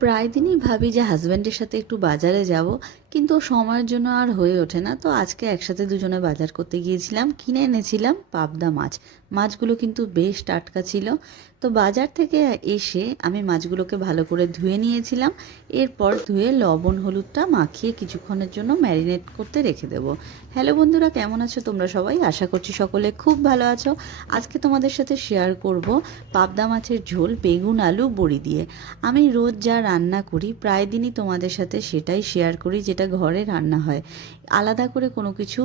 প্রায় দিনই ভাবি যে হাজব্যান্ডের সাথে একটু বাজারে যাব। কিন্তু সময়ের জন্য আর হয়ে ওঠে না। তো আজকে একসাথে দুজনে বাজার করতে গিয়েছিলাম, কিনে এনেছিলাম পাবদা মাছ। মাছগুলো কিন্তু বেশ টাটকা ছিল। তো বাজার থেকে এসে আমি মাছগুলোকে ভালো করে ধুয়ে নিয়েছিলাম। এরপর ধুয়ে লবণ, হলুদটা মাখিয়ে কিছুক্ষণের জন্য ম্যারিনেট করতে রেখে দেবো। হ্যালো বন্ধুরা, কেমন আছো তোমরা সবাই? আশা করছি সকলে খুব ভালো আছো। আজকে তোমাদের সাথে শেয়ার করব পাবদা মাছের ঝোল, বেগুন, আলু, বড়ি দিয়ে। আমি রোজ যা রান্না করি, প্রায় দিনই তোমাদের সাথে সেটাই শেয়ার করি যেটা ঘরে রান্না হয়। আলাদা করে কোনো কিছু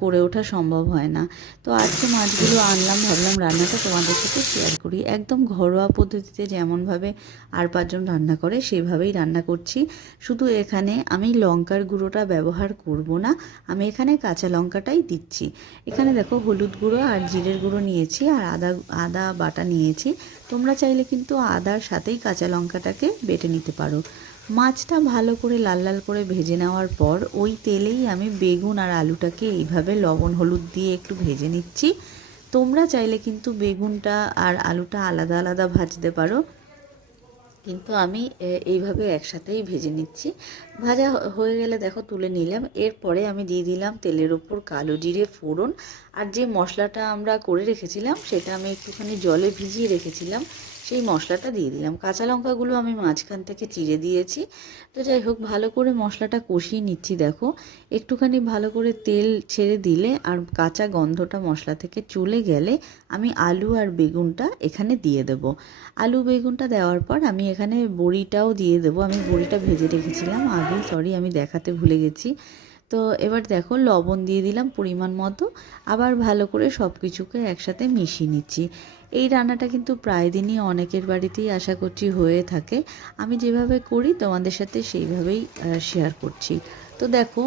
করে ওঠা সম্ভব হয় না। তো আজকে মাছগুলো আনলাম, ভাবলাম রান্নাটা তোমাদের সাথে শেয়ার করি। একদম ঘরোয়া পদ্ধতিতে যেমনভাবে আর পাঁচজন রান্না করে, সেভাবেই রান্না করছি। শুধু এখানে আমি লঙ্কার গুঁড়োটা ব্যবহার করব না, আমি এখানে কাঁচা লঙ্কাটাই দিচ্ছি। এখানে দেখো হলুদ গুঁড়ো আর জিরের গুঁড়ো নিয়েছি আর আদা আদা বাটা নিয়েছি। তোমরা চাইলে কিন্তু আদার সাথেই কাঁচা লঙ্কাটাকে বেটে নিতে পারো। মাছটা ভালো করে লাল লাল করে ভেজে নেওয়ার পর ওই তেলেই আমি বেগুন আর আলুটাকে এইভাবে লবণ, হলুদ দিয়ে একটু ভেজে নিচ্ছি। তোমরা চাইলে কিন্তু বেগুনটা আর আলুটা আলাদা আলাদা ভাজতে পারো। কিন্তু আমি এইভাবে একসাথেই ভেজে নিচ্ছি। ভাজা হয়ে গেলে দেখো তুলে নিলাম। এরপরে আমি দিয়ে দিলাম তেলের ওপর কালো জিরে, ফোড়ন। আর যে মশলাটা আমরা করে রেখেছিলাম, সেটা আমি একটুখানি জলে ভিজিয়ে রেখেছিলাম, সেই মশলাটা দিয়ে দিলাম। কাঁচা লঙ্কাগুলো আমি মাঝখান থেকে চিড়ে দিয়েছি। তো যাই হোক, ভালো করে মশলাটা কষিয়ে নিচ্ছি দেখো। একটুখানি ভালো করে তেল ছেড়ে দিলে আর কাঁচা গন্ধটা মশলা থেকে চলে গেলে আমি আলু আর বেগুনটা এখানে দিয়ে দেব। আলু বেগুনটা দেওয়ার পর আমি এখানে বড়িটাও দিয়ে দেবো। আমি বড়িটা ভেজে রেখেছিলাম আগে সরি আমি দেখাতে ভুলে গেছি। তো এবার দেখো, লবণ দিয়ে দিলাম পরিমাণ মতো। আবার ভালো করে সব কিছুকে একসাথে মিশিয়ে নিচ্ছি। এই রান্নাটা কিন্তু প্রায় দিনই অনেকের বাড়িতেই আশা করছি হয়ে থাকে। আমি যেভাবে করি তোমাদের সাথে সেইভাবেই শেয়ার করছি। তো দেখো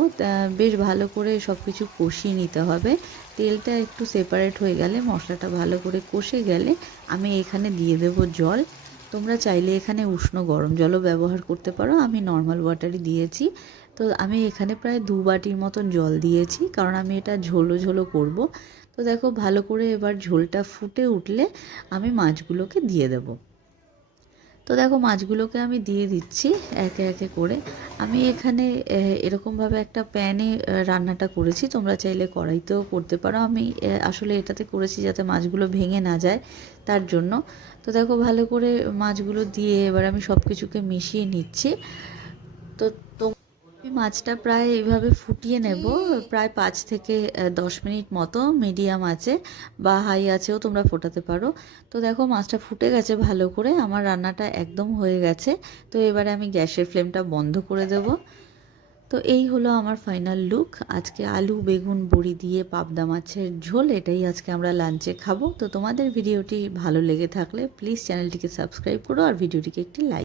বেশ ভালো করে সব কিছু কষিয়ে নিতে হবে। তেলটা একটু সেপারেট হয়ে গেলে, মশলাটা ভালো করে কষে গেলে আমি এখানে দিয়ে দেবো জল। তোমরা চাইলে এখানে উষ্ণ গরম জলও ব্যবহার করতে পারো। আমি নর্মাল ওয়াটারই দিয়েছি। তো আমি এখানে প্রায় দু বাটির মতন জল দিয়েছি, কারণ আমি এটা ঝোলো ঝোলো করব। তো দেখো ভালো করে এবার ঝোলটা ফুটে উঠলে আমি মাছগুলোকে দিয়ে দেবো। তো দেখো মাছগুলোকে আমি দিয়ে দিচ্ছি একে একে করে। আমি এখানে এরকমভাবে একটা প্যানে রান্নাটা করেছি। তোমরা চাইলে কড়াইতেও করতে পারো। আমি আসলে এটাতে করেছি যাতে মাছগুলো ভেঙে না যায় তার জন্য। তো দেখো ভালো করে মাছগুলো দিয়ে এবার আমি সব কিছুকে মিশিয়ে নিচ্ছি। তো মাছটা প্রায় এইভাবে ফুটিয়ে নেব। প্রায় পাঁচ থেকে দশ মিনিট মতো মিডিয়াম আছে বা হাই আছেও তোমরা ফোটাতে পারো। তো দেখো মাছটা ফুটে গেছে ভালো করে, আমার রান্নাটা একদম হয়ে গেছে। তো এবারে আমি গ্যাসের ফ্লেমটা বন্ধ করে দেব। তো এই হলো আমার ফাইনাল লুক। আজকে আলু, বেগুন, বড়ি দিয়ে পাবদা মাছের ঝোল, এটাই আজকে আমরা লাঞ্চে খাব। তো তোমাদের ভিডিওটি ভালো লেগে থাকলে প্লিজ চ্যানেলটিকে সাবস্ক্রাইব করো আর ভিডিওটিকে একটি লাইক